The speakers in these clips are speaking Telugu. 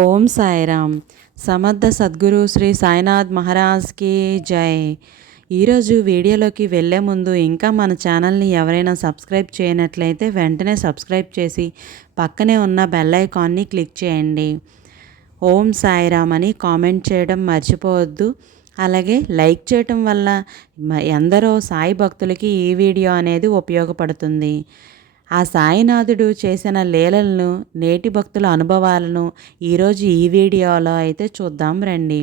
ఓం సాయిరామ్. సమర్థ సద్గురు శ్రీ సాయినాథ్ మహారాజ్కి జై. ఈరోజు వీడియోలోకి వెళ్ళే ముందు ఇంకా మన ఛానల్ని ఎవరైనా సబ్స్క్రైబ్ చేయనట్లయితే వెంటనే సబ్స్క్రైబ్ చేసి పక్కనే ఉన్న బెల్ ఐకాన్ని క్లిక్ చేయండి. ఓం సాయిరామ్ అని కామెంట్ చేయడం మర్చిపోవద్దు. అలాగే లైక్ చేయటం వల్ల ఎందరో సాయి భక్తులకి ఈ వీడియో అనేది ఉపయోగపడుతుంది. ఆ సాయినాథుడు చేసిన లీలలను నేటి భక్తుల అనుభవాలను ఈరోజు ఈ వీడియోలో అయితే చూద్దాం రండి.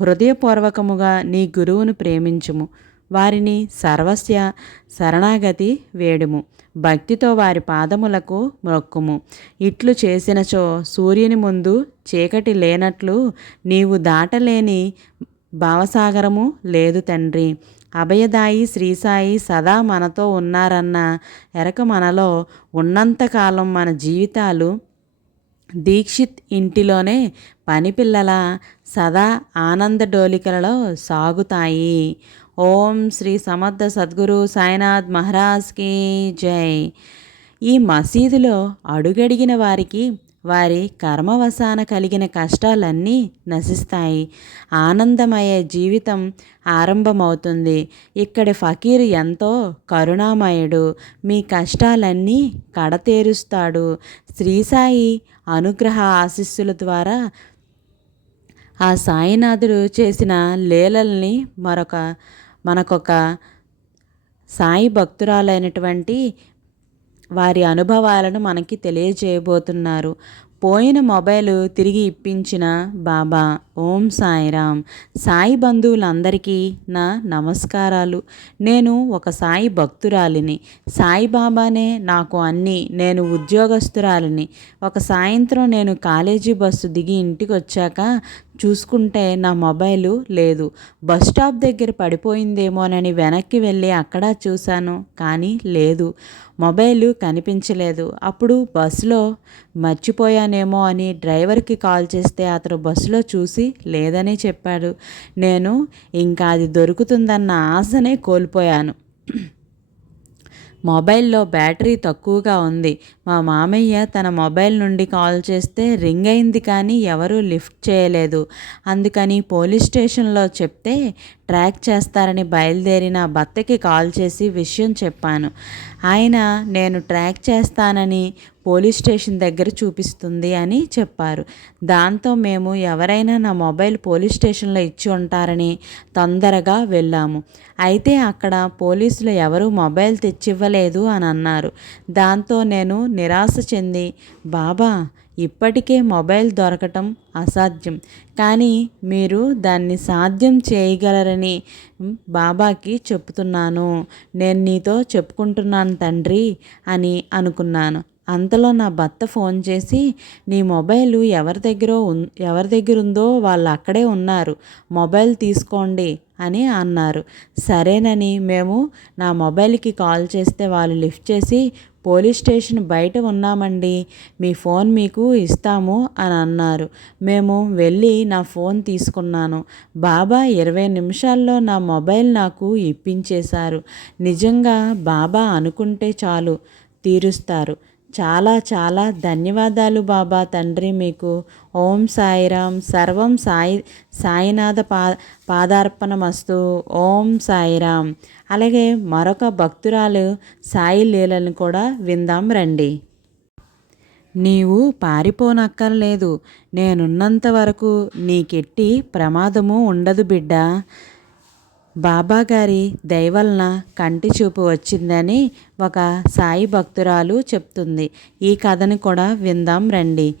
హృదయపూర్వకముగా నీ గురువును ప్రేమించుము. వారిని సర్వస్య శరణాగతి వేడుము. భక్తితో వారి పాదములకు మొక్కుము. ఇట్లు చేసినచో సూర్యుని ముందు చీకటి లేనట్లు నీవు దాటలేని భావసాగరము లేదు తండ్రి. అభయదాయి శ్రీసాయి సదా మనతో ఉన్నారన్న ఎరక మనలో ఉన్నంతకాలం మన జీవితాలు దీక్షిత్ ఇంటిలోనే పనిపిల్లల సదా ఆనంద డోలికలలో సాగుతాయి. ఓం శ్రీ సమర్థ సద్గురు సాయినాథ్ మహారాజ్కి జై. ఈ మసీదులో అడుగడిగిన వారికి వారి కర్మవశాన కలిగిన కష్టాలన్నీ నశిస్తాయి. ఆనందమయ జీవితం ఆరంభమవుతుంది. ఇక్కడి ఫకీర్ ఎంతో కరుణామయుడు. మీ కష్టాలన్నీ కడతేరుస్తాడు. శ్రీసాయి అనుగ్రహ ఆశీస్సుల ద్వారా ఆ సాయినాథుడు చేసిన లీలల్ని మరొక మనకొక సాయి భక్తురాలైనటువంటి వారి అనుభవాలను మనకి తెలియజేయబోతున్నారు. పోయిన మొబైల్ తిరిగి ఇప్పించిన బాబా ఓం సాయిరామ్. సాయి బంధువులందరికీ నా నమస్కారాలు. నేను ఒక సాయి భక్తురాలిని. సాయిబాబానే నాకు అన్ని నేను ఉద్యోగస్తురాలిని. ఒక సాయంత్రం నేను కాలేజీ బస్సు దిగి ఇంటికి వచ్చాక చూసుకుంటే నా మొబైలు లేదు. బస్ స్టాప్ దగ్గర పడిపోయిందేమోనని వెనక్కి వెళ్ళి అక్కడ చూశాను కానీ లేదు. మొబైల్ కనిపించలేదు. అప్పుడు బస్సులో మర్చిపోయానేమో అని డ్రైవర్కి కాల్ చేస్తే అతను బస్సులో చూసి లేదని చెప్పాడు. నేను ఇంకా అది దొరుకుతుందన్న ఆశనే కోల్పోయాను. మొబైల్లో బ్యాటరీ తక్కువగా ఉంది. మా మామయ్య తన మొబైల్ నుండి కాల్ చేస్తే రింగ్ అయింది కానీ ఎవరూ లిఫ్ట్ చేయలేదు. అందుకని పోలీస్ స్టేషన్లో చెప్తే ట్రాక్ చేస్తారని బయలుదేరిన భర్తకి కాల్ చేసి విషయం చెప్పాను. ఆయన నేను ట్రాక్ చేస్తానని పోలీస్ స్టేషన్ దగ్గర చూపిస్తుంది అని చెప్పారు. దాంతో మేము ఎవరైనా నా మొబైల్ పోలీస్ స్టేషన్లో ఇచ్చి ఉంటారని తొందరగా వెళ్ళాము. అయితే అక్కడ పోలీసులు ఎవరు మొబైల్ తెచ్చివ్వలేదు అని అన్నారు. దాంతో నేను నిరాశ చెంది బాబా ఇప్పటికే మొబైల్ దొరకటం అసాధ్యం. కానీ మీరు దాన్ని సాధ్యం చేయగలరని బాబాకి చెప్తున్నాను. నేను నీతో చెప్పుకుంటున్నాను తండ్రి అని అనుకున్నాను. అంతలో నా భర్త ఫోన్ చేసి నీ మొబైల్ ఎవరి దగ్గర ఎవరి దగ్గర ఉందో వాళ్ళు అక్కడే ఉన్నారు. మొబైల్ తీసుకోండి అని అన్నారు. సరేనని మేము నా మొబైల్కి కాల్ చేస్తే వాళ్ళు లిఫ్ట్ చేసి పోలీస్ స్టేషన్ బయట ఉన్నామండి. మీ ఫోన్ మీకు ఇస్తాము అని అన్నారు. మేము వెళ్ళి నా ఫోన్ తీసుకున్నాను. బాబా ఇరవై నిమిషాల్లో నా మొబైల్ నాకు ఇప్పించేశారు. నిజంగా బాబా అనుకుంటే చాలు తీరుస్తారు. చాలా చాలా ధన్యవాదాలు బాబా తండ్రి మీకు. ఓం సాయిరామ్. సర్వం సాయి సాయినాథ పా పాదార్పణమస్తు. ఓం సాయిరామ్. అలాగే మరొక భక్తురాలు సాయి లీలను కూడా విందాం రండి. నీవు పారిపోనక్కర్లేదు. నేనున్నంత వరకు నీకెట్టి ప్రమాదము ఉండదు బిడ్డ. బాబాగారి దయవలన కంటి చూపు వచ్చిందని ఒక సాయి భక్తురాలు చెప్తుంది. ఈ కథను కూడా విందాం రండి.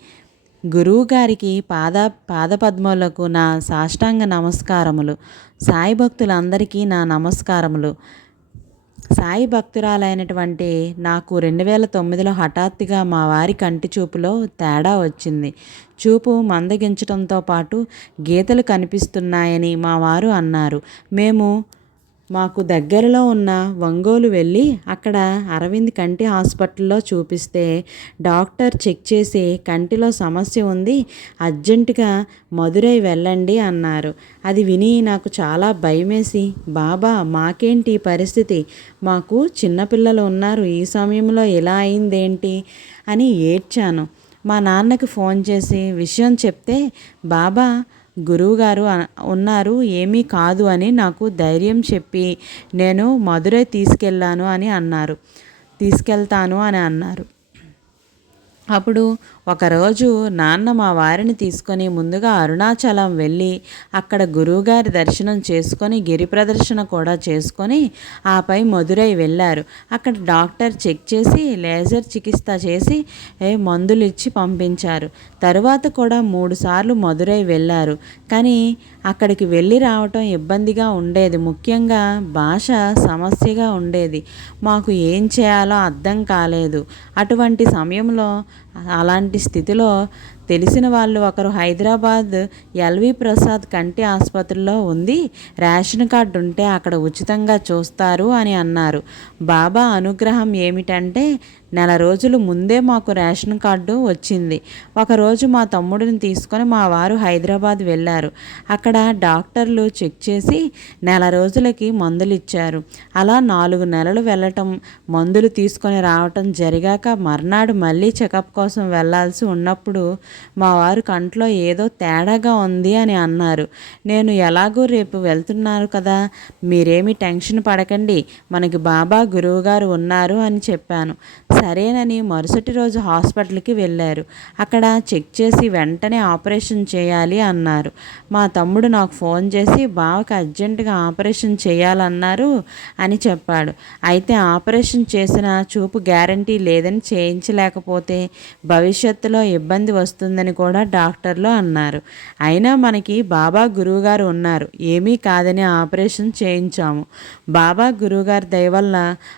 గురువుగారికి పాద పాదపద్మలకు నా సాష్టాంగ నమస్కారములు. సాయి భక్తులందరికీ నా నమస్కారములు. సాయి భక్తురాలైనటువంటి నాకు రెండు వేల తొమ్మిదిలో హఠాత్తుగా మా వారి కంటి చూపులో తేడా వచ్చింది. చూపు మందగించడంతో పాటు గీతలు కనిపిస్తున్నాయని మా వారు అన్నారు. మేము మాకు దగ్గరలో ఉన్న ఒంగోలు వెళ్ళి అక్కడ అరవింద్ కంటి హాస్పిటల్లో చూపిస్తే డాక్టర్ చెక్ చేసి కంటిలో సమస్య ఉంది అర్జెంటుగా మదురై వెళ్ళండి అన్నారు. అది విని నాకు చాలా భయమేసి బాబా మాకేంటి పరిస్థితి? మాకు చిన్నపిల్లలు ఉన్నారు ఈ సమయంలో ఇలా అయిందేంటి? అని ఏడ్చాను. మా నాన్నకి ఫోన్ చేసి విషయం చెప్తే బాబా గురువుగారు ఉన్నారు ఏమీ కాదు అని నాకు ధైర్యం చెప్పి నేను మధురై తీసుకెళ్ళాను అని అన్నారు. తీసుకెళ్తాను అని అన్నారు. అప్పుడు ఒకరోజు నాన్న మా వారిని తీసుకొని ముందుగా అరుణాచలం వెళ్ళి అక్కడ గురువుగారి దర్శనం చేసుకొని గిరి ప్రదర్శన కూడా చేసుకొని ఆపై మధురై వెళ్ళారు. అక్కడ డాక్టర్ చెక్ చేసి లేజర్ చికిత్స చేసి మందులు ఇచ్చి పంపించారు. తరువాత కూడా మూడుసార్లు మధురై వెళ్ళారు. కానీ అక్కడికి వెళ్ళి రావటం ఇబ్బందిగా ఉండేది. ముఖ్యంగా భాష సమస్యగా ఉండేది. మాకు ఏం చేయాలో అర్థం కాలేదు. అటువంటి సమయంలో అలాంటి స్థితిలో తెలిసిన వాళ్ళు ఒకరు హైదరాబాద్ ఎల్వి ప్రసాద్ కంటి ఆసుపత్రిలో ఉంది. రేషన్ కార్డు ఉంటే అక్కడ ఉచితంగా చూస్తారు అని అన్నారు. బాబా అనుగ్రహం ఏమిటంటే నెల రోజులు ముందే మాకు రేషన్ కార్డు వచ్చింది. ఒకరోజు మా తమ్ముడిని తీసుకొని మా వారు హైదరాబాద్ వెళ్ళారు. అక్కడ డాక్టర్లు చెక్ చేసి నెల రోజులకి మందులు ఇచ్చారు. అలా నాలుగు నెలలు వెళ్ళటం మందులు తీసుకొని రావటం జరిగాక మర్నాడు మళ్ళీ చెకప్ కోసం వెళ్ళాల్సి ఉన్నప్పుడు మా వారు కంట్లో ఏదో తేడాగా ఉంది అని అన్నారు. నేను ఎలాగో రేపు వెళ్తున్నారు కదా మీరేమి టెన్షన్ పడకండి మనకి బాబా గురువుగారు ఉన్నారు అని చెప్పాను. సరేనని మరుసటి రోజు హాస్పిటల్కి వెళ్ళారు. అక్కడ చెక్ చేసి వెంటనే ఆపరేషన్ చేయాలి అన్నారు. మా తమ్ముడు నాకు ఫోన్ చేసి బావకి అర్జెంటుగా ఆపరేషన్ చేయాలన్నారు అని చెప్పాడు. అయితే ఆపరేషన్ చేసిన చూపు గ్యారంటీ లేదని చేయించలేకపోతే భవిష్యత్తులో ఇబ్బంది వస్తుందని కూడా డాక్టర్లు అన్నారు. అయినా మనకి బాబా గురువుగారు ఉన్నారు. ఏమీ కాదని ఆపరేషన్ చేయించాము. బాబా గురువుగారి దయవల్ల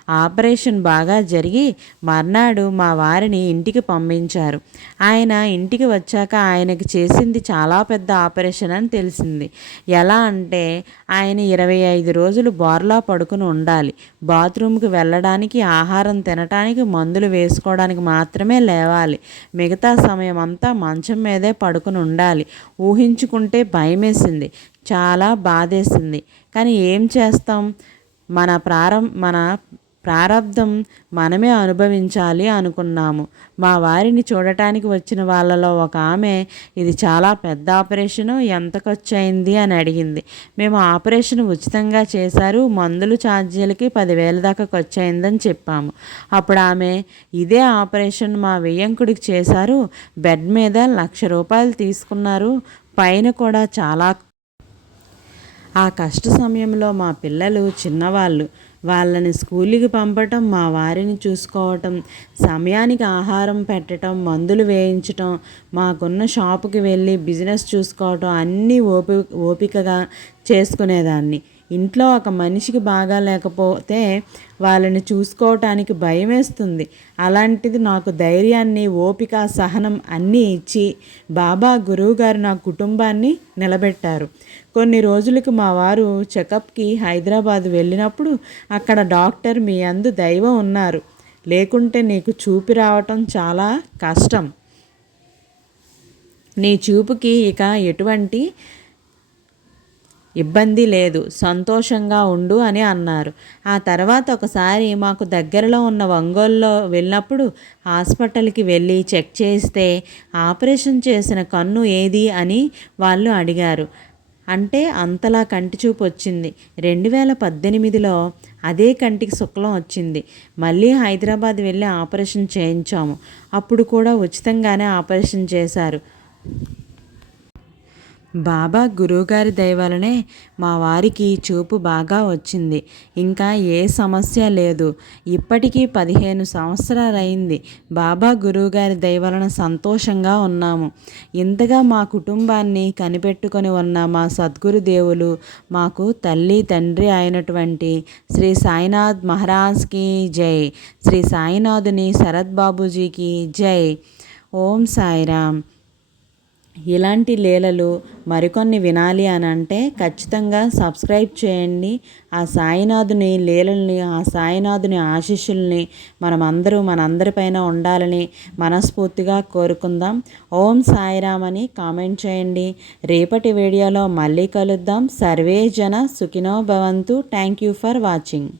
ఆపరేషన్ బాగా జరిగి మర్నాడు మా వారిని ఇంటికి పంపించారు. ఆయన ఇంటికి వచ్చాక ఆయనకి చేసింది చాలా పెద్ద ఆపరేషన్ అని తెలిసింది. ఎలా అంటే ఆయన ఇరవై ఐదు రోజులు బోర్లా పడుకుని ఉండాలి. బాత్రూమ్కి వెళ్ళడానికి ఆహారం తినటానికి మందులు వేసుకోవడానికి మాత్రమే లేవాలి. మిగతా సమయం అంతా మంచం మీదే పడుకుని ఉండాలి. ఊహించుకుంటే భయమేసింది. చాలా బాధేసింది. కానీ ఏం చేస్తాం? మన ప్రారం మన ప్రారంధం మనమే అనుభవించాలి అనుకున్నాము. మా వారిని చూడటానికి వచ్చిన వాళ్ళలో ఒక ఆమె ఇది చాలా పెద్ద ఆపరేషను ఎంత ఖర్చు అయింది అని అడిగింది. మేము ఆపరేషన్ ఉచితంగా చేశారు మందులు ఛార్జీలకి పదివేల దాకా ఖర్చు అయిందని చెప్పాము. అప్పుడు ఆమె ఇదే ఆపరేషన్ మా వియ్యంకుడికి చేశారు బెడ్ మీద లక్ష రూపాయలు తీసుకున్నారు పైన కూడా చాలా ఆ కష్ట సమయంలో మా పిల్లలు చిన్నవాళ్ళు వాళ్ళని స్కూల్కి పంపటం మా వారిని చూసుకోవటం సమయానికి ఆహారం పెట్టడం మందులు వేయించటం మాకున్న షాపుకి వెళ్ళి బిజినెస్ చూసుకోవటం అన్నీ ఓపి ఓపికగా చేసుకునేదాన్ని. ఇంట్లో ఒక మనిషికి బాగా లేకపోతే వాళ్ళని చూసుకోవటానికి భయం వేస్తుంది. అలాంటిది నాకు ధైర్యాన్ని ఓపిక సహనం అన్నీ ఇచ్చి బాబా గురువుగారు నా కుటుంబాన్ని నిలబెట్టారు. కొన్ని రోజులకు మా వారు చెకప్కి హైదరాబాద్ వెళ్ళినప్పుడు అక్కడ డాక్టర్ మీ అందు దైవం ఉన్నారు. లేకుంటే నీకు చూపి రావటం చాలా కష్టం. నీ చూపుకి ఇక ఎటువంటి ఇబ్బంది లేదు సంతోషంగా ఉండు అని అన్నారు. ఆ తర్వాత ఒకసారి మాకు దగ్గరలో ఉన్న ఒంగోలులో వెళ్ళినప్పుడు హాస్పిటల్కి వెళ్ళి చెక్ చేస్తే ఆపరేషన్ చేసిన కన్ను ఏది అని వాళ్ళు అడిగారు. అంటే అంతలా కంటి చూపు వచ్చింది. రెండు వేల పద్దెనిమిదిలో అదే కంటికి శుక్లం వచ్చింది. మళ్ళీ హైదరాబాద్ వెళ్ళి ఆపరేషన్ చేయించాము. అప్పుడు కూడా ఉచితంగానే ఆపరేషన్ చేశారు. బాబా గురువుగారి దయవలనే మా వారికి చూపు బాగా వచ్చింది. ఇంకా ఏ సమస్య లేదు. ఇప్పటికీ పదిహేను సంవత్సరాలైంది బాబా గురువుగారి దయవలన సంతోషంగా ఉన్నాము. ఇంతగా మా కుటుంబాన్ని కనిపెట్టుకొని ఉన్న మా సద్గురు దేవులు మాకు తల్లి తండ్రి అయినటువంటి శ్రీ సాయినాథ్ మహారాజ్కి జై. శ్రీ సాయినాథుని శరత్ బాబూజీకి జై. ఓం సాయిరామ్. ఇలాంటి లీలలు మరికొన్ని వినాలి అని అంటే ఖచ్చితంగా సబ్స్క్రైబ్ చేయండి. ఆ సాయినాథుని లీలల్ని ఆ సాయినాథుని ఆశీస్సుల్ని మనమందరూ మనందరిపైన ఉండాలని మనస్ఫూర్తిగా కోరుకుందాం. ఓం సాయిరామ్ అని కామెంట్ చేయండి. రేపటి వీడియోలో మళ్ళీ కలుద్దాం. సర్వే జన సుఖినో భవంతు. Thank you for watching.